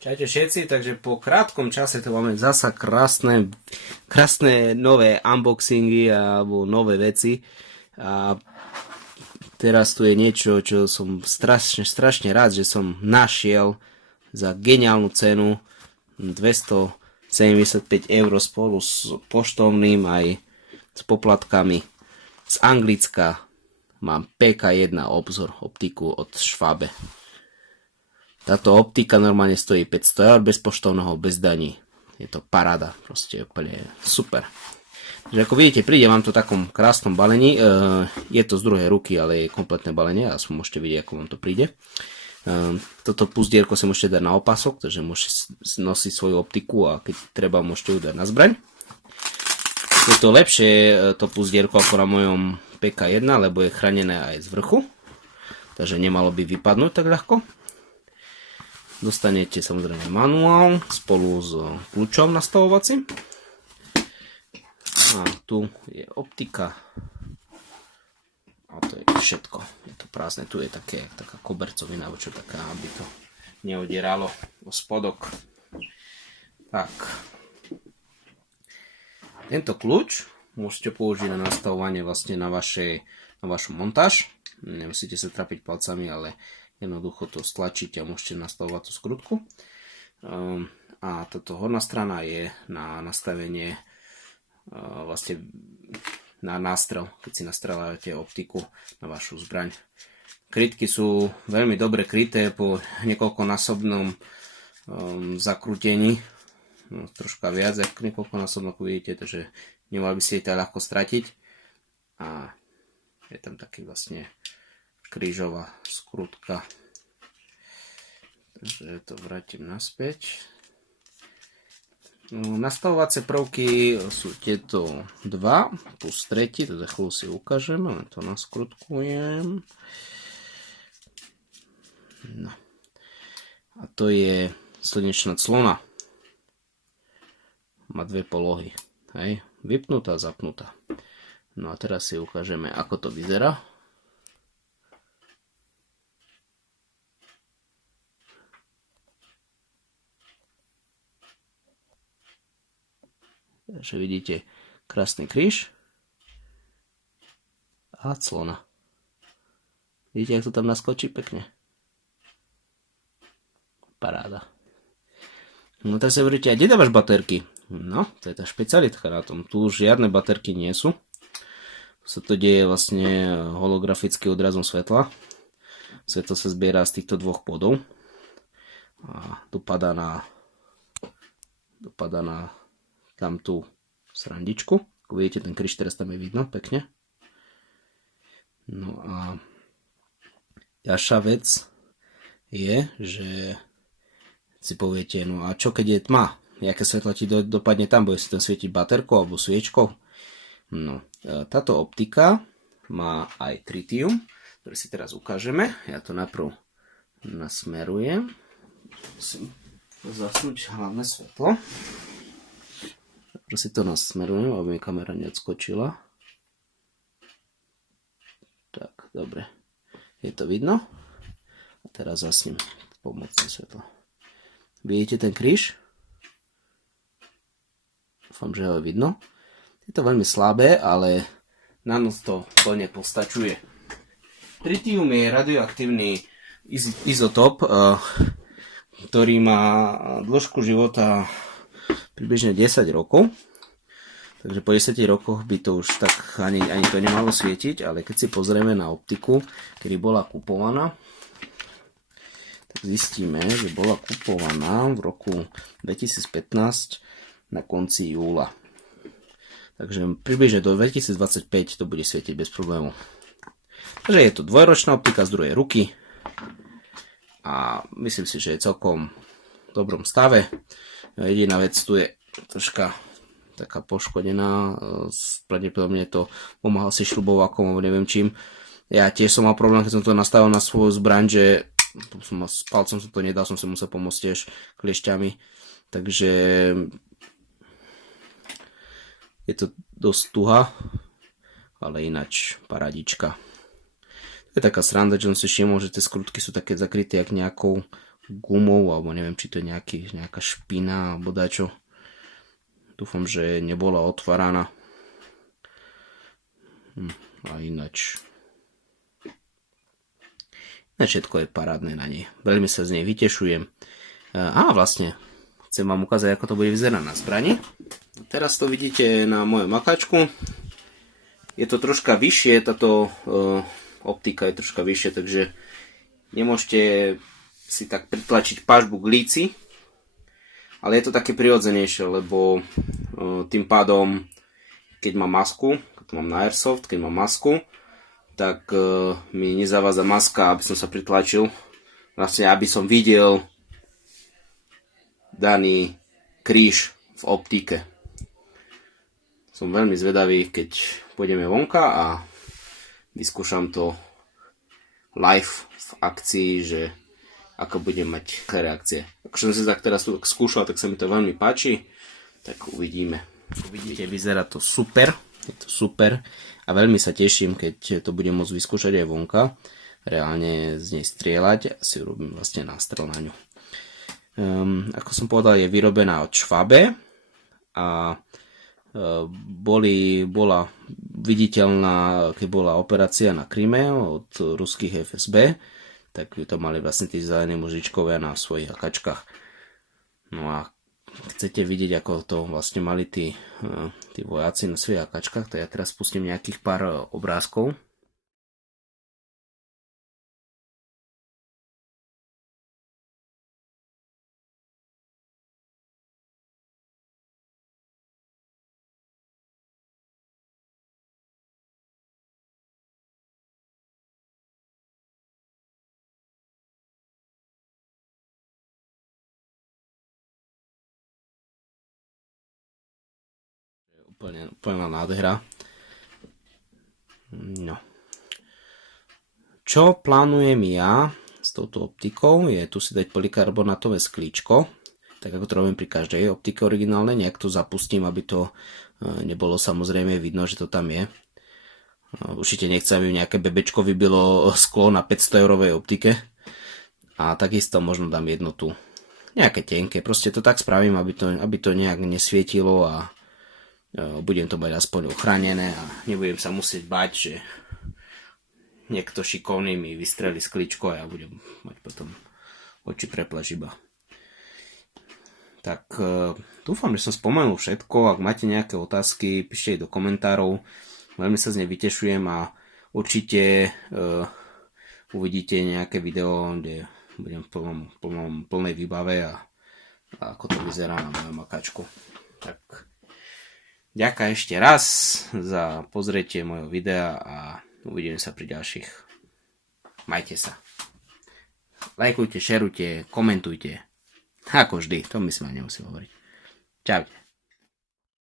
Čaute všetci, takže po krátkom čase to máme zasa krásne nové unboxingy alebo nové veci. A teraz tu je niečo, čo som strašne rád, že som našiel za geniálnu cenu 275 € spolu s poštovným aj s poplatkami. Z Anglicka mám PK1 obzor optiku od Schwabe. Táto optika normálne stojí 500 € bez poštovného, bez daní. Je to paráda, proste úplne super. Takže ako vidíte, príde vám to v takom krásnom balení. Je to z druhej ruky, ale je kompletné balenie, aspoň môžete vidieť, ako vám to príde. Toto puzdierko sa môžete dať na opasok, takže môžete nosiť svoju optiku a keď treba, môžete ju dať na zbraň. Je to lepšie to puzdierko ako na mojom PK1, lebo je chránené aj z vrchu, takže nemalo by vypadnúť tak ľahko. Dostanete samozrejme manuál spolu s kľúčom nastavovacím. A tu je optika. A to je všetko. Je to prázdne. Tu je taká kobercovina, čo taká, aby to neodieralo o spodok. Tak. Tento kľúč môžete použiť na nastavovanie vlastne na vašu montáž. Nemusíte sa trapiť palcami, ale jednoducho to stlačíte a môžete nastavovať tú skrutku. A táto horná strana je na nastavenie vlastne na nástrel, keď si nastrelávate optiku na vašu zbraň. Krytky sú veľmi dobre kryté po niekoľkonásobnom zakrútení. Troška viac ako niekoľkonásobno, ako vidíte, takže nemali by ste to ľahko stratiť. A je tam taký vlastne krížová skrutka. Takže to vrátim naspäť. Nastavovacie prvky sú tieto dva plus tretí, to za chvíľu si ukážem, ale to naskrutkujem. No. A to je slnečná clona. Má dve polohy. Hej. Vypnutá a zapnutá. No a teraz si ukážeme, ako to vyzerá. Takže vidíte krásny kríž a clona. Vidíte, jak to tam naskočí pekne? Paráda. No tak sa hovoríte, a kde dávaš baterky? No, to je tá špecialitka na tom. Tu už žiadne baterky nie sú. Sa to deje vlastne holografickým odrazom svetla. Svetlo sa zbiera z týchto dvoch bodov a dopadá na tam tú srandičku. Ako vidíte, ten kryš teraz tam je vidno pekne. No a ďalšia vec je, že si poviete, no a čo keď je tma? Jaké svetlo ti dopadne tam? Bude si tam svietiť baterkou alebo sviečkou? No, táto optika má aj tritium, ktoré si teraz ukážeme. Ja to najprv nasmerujem. Musím zasnúť hlavné svetlo. Si to nasmerujem, aby mi kamera neodskočila. Tak, dobre. Je to vidno? A teraz zasním pomocné svetlo. Vidíte ten kríž? Dúfam, že ho je vidno. Je to veľmi slabé, ale na noc to plne postačuje. Tritium je radioaktívny izotop, ktorý má dĺžku života približne 10 rokov. Takže po 10 rokoch by to už tak ani to nemalo svietiť, ale keď si pozrieme na optiku, kedy bola kupovaná, tak zistíme, že bola kupovaná v roku 2015 na konci júla. Takže približne do 2025 to bude svietiť bez problémov. Takže je to dvojročná optika z druhej ruky a myslím si, že je celkom v dobrom stave. Jediná vec tu je troška taká poškodená, pravdepodobne to pomáhal si šrubovákom alebo neviem čím. Ja tiež som mal problém, keď som to nastavil na svoju zbraň, že s palcom som to nedal, som si musel pomôcť tiež kliešťami. Takže je to dosť tuhá, ale ináč parádička. To je taká sranda, že som si všimol, že tie skrutky sú také zakryté jak nejakou gumou, alebo neviem, či to je nejaká špina, alebo dačo. Dúfam, že nebola otváraná. A ináč všetko je parádne na nej. Veľmi sa z nej vytešujem. Vlastne, chcem vám ukázať, ako to bude vyzerať na zbrani. Teraz to vidíte na mojej makáčku. Je to troška vyššie, táto optika je troška vyššie, takže nemôžete si tak pritlačiť pažbu k líci. Ale je to také prirodzenejšie, lebo tým pádom, keď mám masku, keď mám na Airsoft, keď mám masku, tak mi nezavádza maska, aby som sa pritlačil. Vlastne, aby som videl daný kríž v optike. Som veľmi zvedavý, keď pôjdeme vonka a vyskúšam to live v akcii, že ako budem mať reakcie. Ak som si tak teraz skúšal, tak sa mi to veľmi páči. Tak uvidíme. Uvidíte, vyzerá to super. Je to super. A veľmi sa teším, keď to budem môcť vyskúšať aj vonka. Reálne z nej strieľať. A si urobím vlastne nástrel na ňu. Ako som povedal, je vyrobená od Schwabe. A bola viditeľná, keď bola operácia na Kryme od ruských FSB. Tak to mali vlastne tí zelení mužičkovia na svojich akačkách. No a chcete vidieť, ako to vlastne mali tí vojaci na svojich akačkách, tak ja teraz pustím nejakých pár obrázkov. Úplná nádhera. No. Čo plánujem ja s touto optikou, je tu si dať polikarbonátové sklíčko, tak ako to robím pri každej optike originálnej, nejak to zapustím, aby to nebolo samozrejme vidno, že to tam je. Určite nechcem, aby nejaké bebečko vybilo sklo na 500 eurovej optike. A takisto možno dám jedno tu nejaké tenké, proste to tak spravím, aby to nejak nesvietilo a budem to mať aspoň ochránené a nebudem sa musieť bať, že niekto šikovný mi vystrelí sklíčko a ja budem mať potom oči preplač iba. Tak dúfam, že som spomenul všetko. Ak máte nejaké otázky, píšte ich do komentárov. Veľmi sa z nej vytešujem a určite uvidíte nejaké video, kde budem v plnej výbave a ako to vyzerá na mojom makáčku. Tak ďakujem ešte raz za pozretie mojho videa a uvidíme sa pri ďalších. Majte sa. Lajkujte, šerujte, komentujte. Ako vždy, to my sme nemusím hovoriť. Čaute.